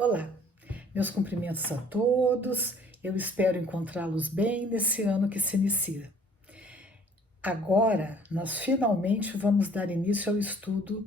Olá, meus cumprimentos a todos. Eu espero encontrá-los bem nesse ano que se inicia. Agora, nós finalmente vamos dar início ao estudo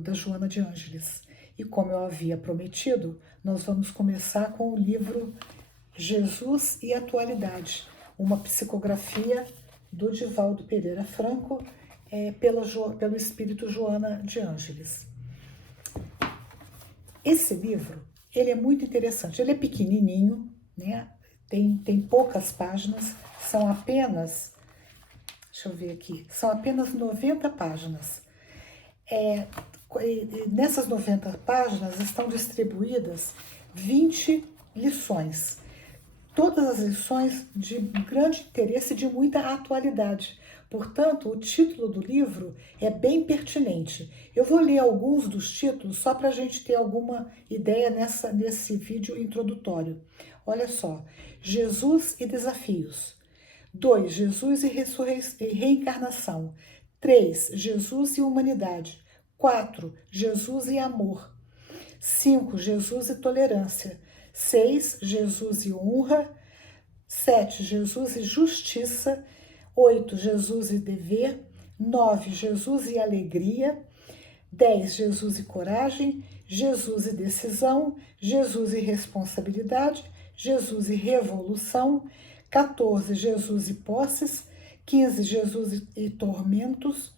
da Joana de Ângeles. E como eu havia prometido, nós vamos começar com o livro Jesus e Atualidade, uma psicografia do Divaldo Pereira Franco, pelo espírito Joana de Ângeles. Esse livro, ele é muito interessante, ele é pequenininho, né? Tem poucas páginas, são apenas, deixa eu ver aqui, são apenas 90 páginas. Nessas 90 páginas estão distribuídas 20 lições. Todas as lições de grande interesse e de muita atualidade. Portanto, o título do livro é bem pertinente. Eu vou ler alguns dos títulos só para a gente ter alguma ideia nesse vídeo introdutório. Olha só: Jesus e desafios. 2. Jesus e reencarnação. 3. Jesus e humanidade. 4. Jesus e amor. 5. Jesus e tolerância. 6. Jesus e honra. 7. Jesus e justiça. 8. Jesus e dever. 9. Jesus e alegria. 10. Jesus e coragem. Jesus e decisão. Jesus e responsabilidade. Jesus e revolução. 14. Jesus e posses. 15. Jesus e tormentos.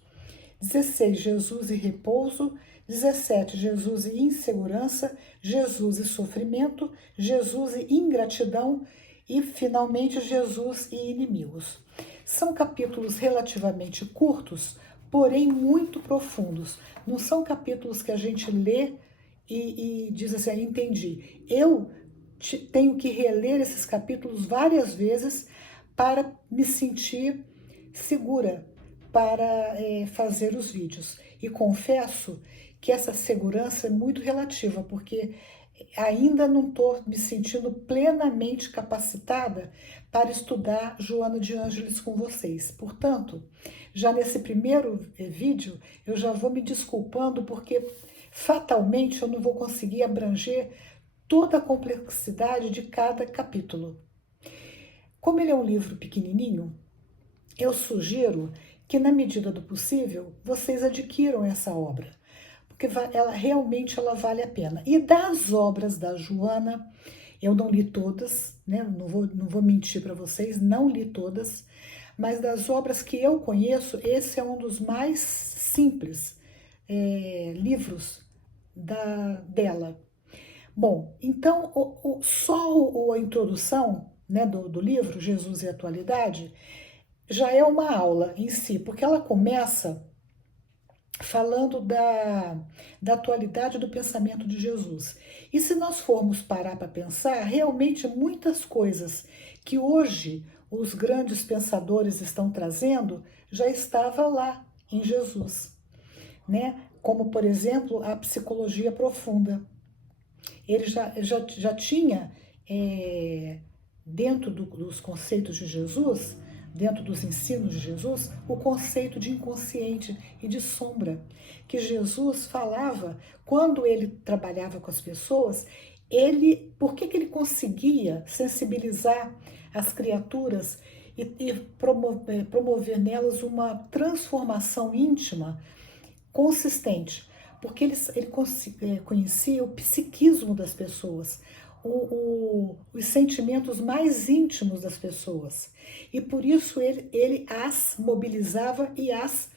16. Jesus e repouso. 17. Jesus e insegurança. Jesus e sofrimento. Jesus e ingratidão. E, finalmente, Jesus e inimigos. São capítulos relativamente curtos, porém muito profundos. Não são capítulos que a gente lê e diz assim, entendi. Eu tenho que reler esses capítulos várias vezes para me sentir segura para fazer os vídeos. E confesso que essa segurança é muito relativa, porque ainda não estou me sentindo plenamente capacitada para estudar Joana de Ângeles com vocês. Portanto, já nesse primeiro vídeo, eu já vou me desculpando, porque fatalmente eu não vou conseguir abranger toda a complexidade de cada capítulo. Como ele é um livro pequenininho, eu sugiro que, na medida do possível, vocês adquiram essa obra, porque ela vale a pena. E das obras da Joana, eu não li todas, né? Não vou mentir para vocês, não li todas, mas das obras que eu conheço, esse é um dos mais simples livros dela. Bom, então, só a introdução, né, do livro Jesus e Atualidade já é uma aula em si, porque ela começa falando da atualidade do pensamento de Jesus. E se nós formos parar para pensar, realmente muitas coisas que hoje os grandes pensadores estão trazendo já estava lá em Jesus, né? Como, por exemplo, a psicologia profunda. Ele já tinha, dentro dos conceitos de Jesus, dentro dos ensinos de Jesus, o conceito de inconsciente e de sombra, que Jesus falava quando ele trabalhava com as pessoas. Por que ele conseguia sensibilizar as criaturas e promover nelas uma transformação íntima consistente? Porque ele conhecia o psiquismo das pessoas, os sentimentos mais íntimos das pessoas. E por isso ele as mobilizava e as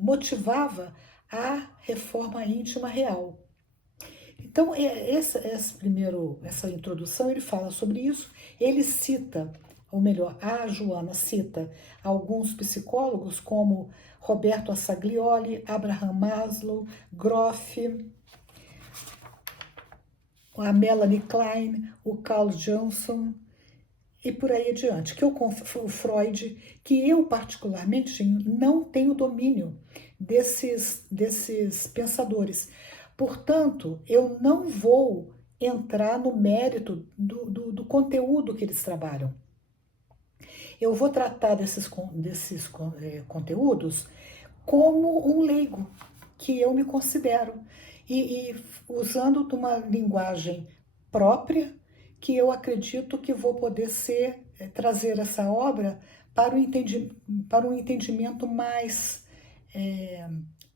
motivava à reforma íntima real. Então, essa introdução, ele fala sobre isso, ele cita, ou melhor, a Joana cita alguns psicólogos como Roberto Assaglioli, Abraham Maslow, Groff, a Melanie Klein, o Carl Johnson e por aí adiante, o Freud, que eu particularmente não tenho domínio desses pensadores. Portanto, eu não vou entrar no mérito do conteúdo que eles trabalham. Eu vou tratar desses conteúdos como um leigo, que eu me considero. e usando de uma linguagem própria, que eu acredito que vou poder trazer essa obra para um entendimento mais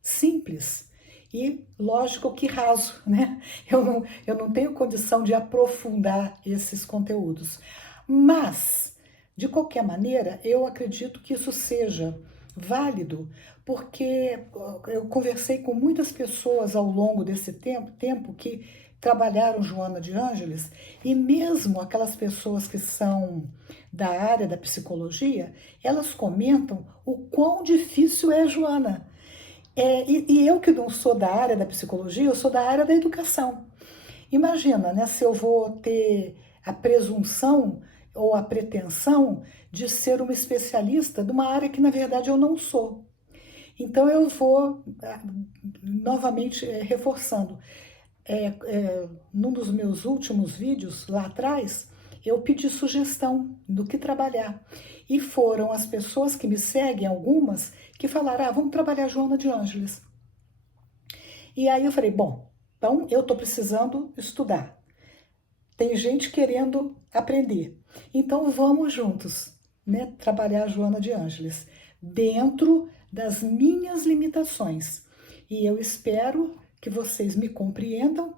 simples e, lógico, que raso, né? Eu não tenho condição de aprofundar esses conteúdos. Mas, de qualquer maneira, eu acredito que isso seja válido, porque eu conversei com muitas pessoas ao longo desse tempo que trabalharam Joana de Ângeles, e mesmo aquelas pessoas que são da área da psicologia, elas comentam o quão difícil é Joana. E eu que não sou da área da psicologia, eu sou da área da educação. Imagina, né, se eu vou ter a presunção ou a pretensão de ser uma especialista de uma área que, na verdade, eu não sou. Então, eu vou novamente reforçando. Num dos meus últimos vídeos, lá atrás, eu pedi sugestão do que trabalhar. E foram as pessoas que me seguem, algumas, que falaram, vamos trabalhar Joana de Ângeles. E aí eu falei, bom, então eu estou precisando estudar. Tem gente querendo aprender. Então vamos juntos, né, trabalhar Joana de Ângeles, dentro das minhas limitações. E eu espero que vocês me compreendam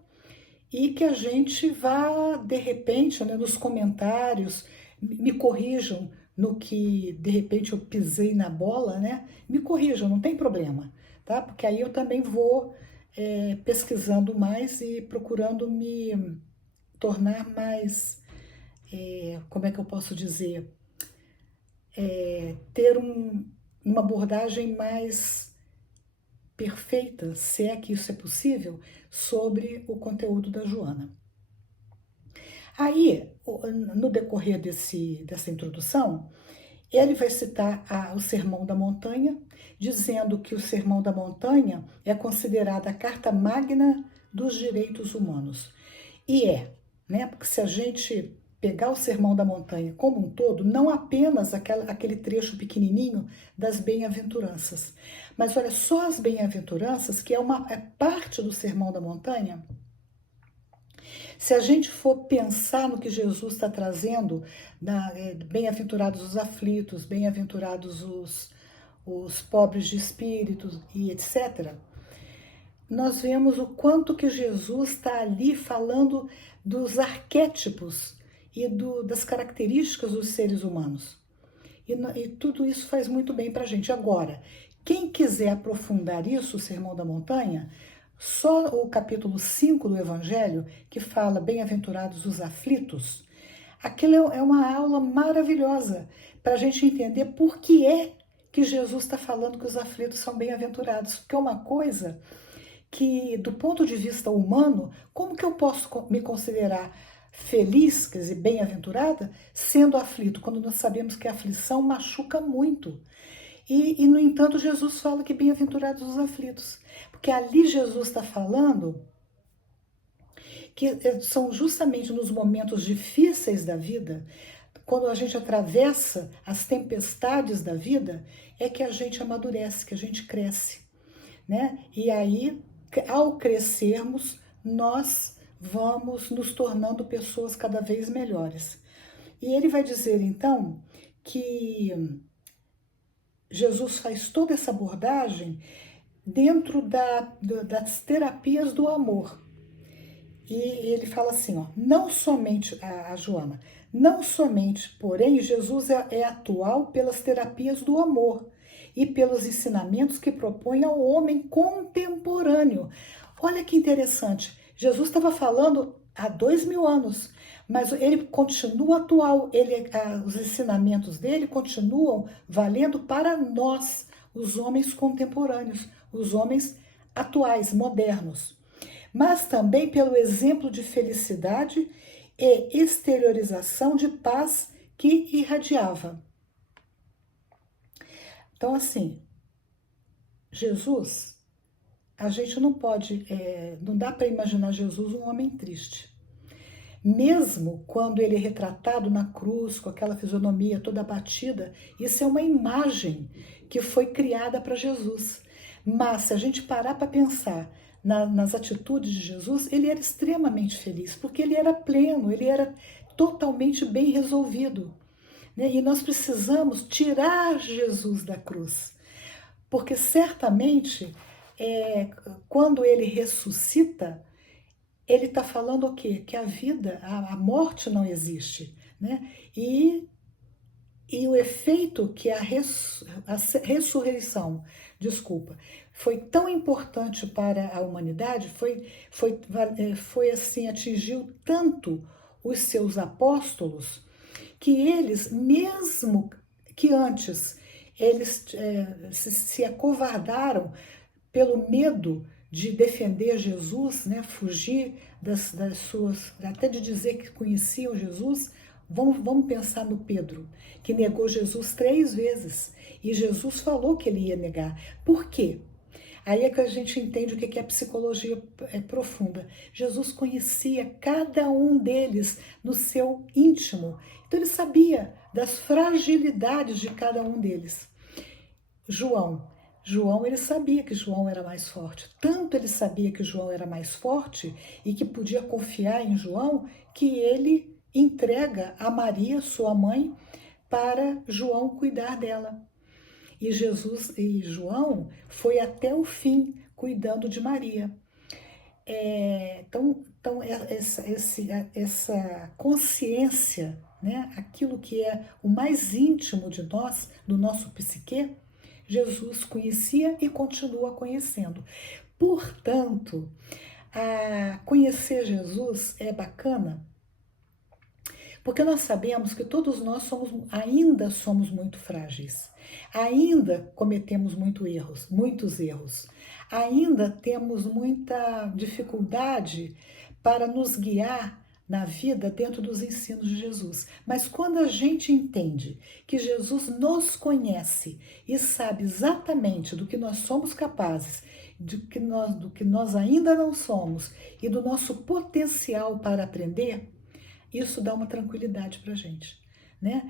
e que a gente vá, de repente, né, nos comentários, me corrijam no que, de repente, eu pisei na bola, né? Me corrijam, não tem problema, tá? Porque aí eu também vou pesquisando mais e procurando me tornar mais, como é que eu posso dizer, ter uma abordagem mais perfeita, se é que isso é possível, sobre o conteúdo da Joana. Aí, no decorrer dessa introdução, ele vai citar o Sermão da Montanha, dizendo que o Sermão da Montanha é considerada a carta magna dos direitos humanos. E né? Porque se a gente pegar o Sermão da Montanha como um todo, não apenas aquele trecho pequenininho das bem-aventuranças, mas olha, só as bem-aventuranças, que é parte do Sermão da Montanha. Se a gente for pensar no que Jesus está trazendo, bem-aventurados os aflitos, bem-aventurados os pobres de espírito e etc., nós vemos o quanto que Jesus está ali falando dos arquétipos e das características dos seres humanos. E tudo isso faz muito bem para a gente. Agora, quem quiser aprofundar isso, o Sermão da Montanha, só o capítulo 5 do Evangelho, que fala bem-aventurados os aflitos, aquilo é uma aula maravilhosa para a gente entender por que é que Jesus está falando que os aflitos são bem-aventurados. Porque é uma coisa que, do ponto de vista humano, como que eu posso me considerar feliz, quer dizer, bem-aventurada, sendo aflito, quando nós sabemos que a aflição machuca muito. E, no entanto, Jesus fala que bem-aventurados os aflitos. Porque ali Jesus está falando que são justamente nos momentos difíceis da vida, quando a gente atravessa as tempestades da vida, é que a gente amadurece, que a gente cresce, né? E aí, ao crescermos, nós vamos nos tornando pessoas cada vez melhores. E ele vai dizer, então, que Jesus faz toda essa abordagem dentro das terapias do amor. E ele fala assim, não somente, a Joana, não somente, porém, Jesus é atual pelas terapias do amor e pelos ensinamentos que propõe ao homem contemporâneo. Olha que interessante, Jesus estava falando há 2000 anos, mas ele continua atual, os ensinamentos dele continuam valendo para nós, os homens contemporâneos, os homens atuais, modernos. Mas também pelo exemplo de felicidade e exteriorização de paz que irradiava. Então, assim, Jesus, a gente não pode, não dá para imaginar Jesus um homem triste. Mesmo quando ele é retratado na cruz, com aquela fisionomia toda abatida, isso é uma imagem que foi criada para Jesus. Mas se a gente parar para pensar nas atitudes de Jesus, ele era extremamente feliz, porque ele era pleno, ele era totalmente bem resolvido, né? E nós precisamos tirar Jesus da cruz, porque certamente, quando ele ressuscita, ele está falando o quê? Que a vida, a morte não existe, né? E o efeito que a ressurreição, desculpa, foi tão importante para a humanidade, foi assim, atingiu tanto os seus apóstolos, que eles, mesmo que antes eles se acovardaram pelo medo de defender Jesus, né, fugir das suas, até de dizer que conheciam Jesus. Vamos pensar no Pedro, que negou Jesus 3 vezes, e Jesus falou que ele ia negar. Por quê? Aí é que a gente entende o que é psicologia profunda. Jesus conhecia cada um deles no seu íntimo, então ele sabia das fragilidades de cada um deles. João, ele sabia que João era mais forte. Tanto ele sabia que João era mais forte e que podia confiar em João, que ele entrega a Maria, sua mãe, para João cuidar dela. E João foi até o fim cuidando de Maria. Então essa consciência, né, aquilo que é o mais íntimo de nós, do nosso psique, Jesus conhecia e continua conhecendo. Portanto, conhecer Jesus é bacana, porque nós sabemos que todos nós ainda somos muito frágeis, ainda cometemos muitos erros, ainda temos muita dificuldade para nos guiar na vida dentro dos ensinos de Jesus. Mas quando a gente entende que Jesus nos conhece e sabe exatamente do que nós somos capazes, do que nós ainda não somos e do nosso potencial para aprender, isso dá uma tranquilidade para a gente, né?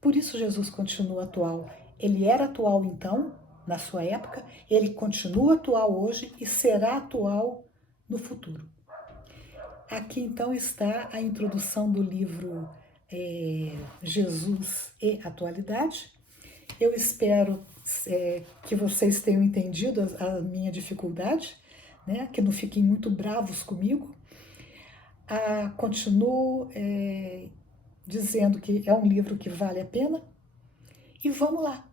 Por isso Jesus continua atual. Ele era atual então, na sua época, ele continua atual hoje e será atual no futuro. Aqui então está a introdução do livro Jesus e Atualidade. Eu espero que vocês tenham entendido a minha dificuldade, né? Que não fiquem muito bravos comigo. Continuo dizendo que é um livro que vale a pena. E vamos lá,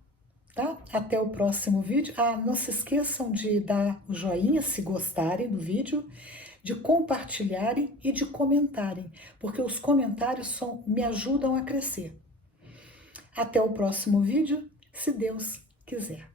tá? Até o próximo vídeo. Não se esqueçam de dar o joinha se gostarem do vídeo, de compartilharem e de comentarem, porque os comentários me ajudam a crescer. Até o próximo vídeo, se Deus quiser.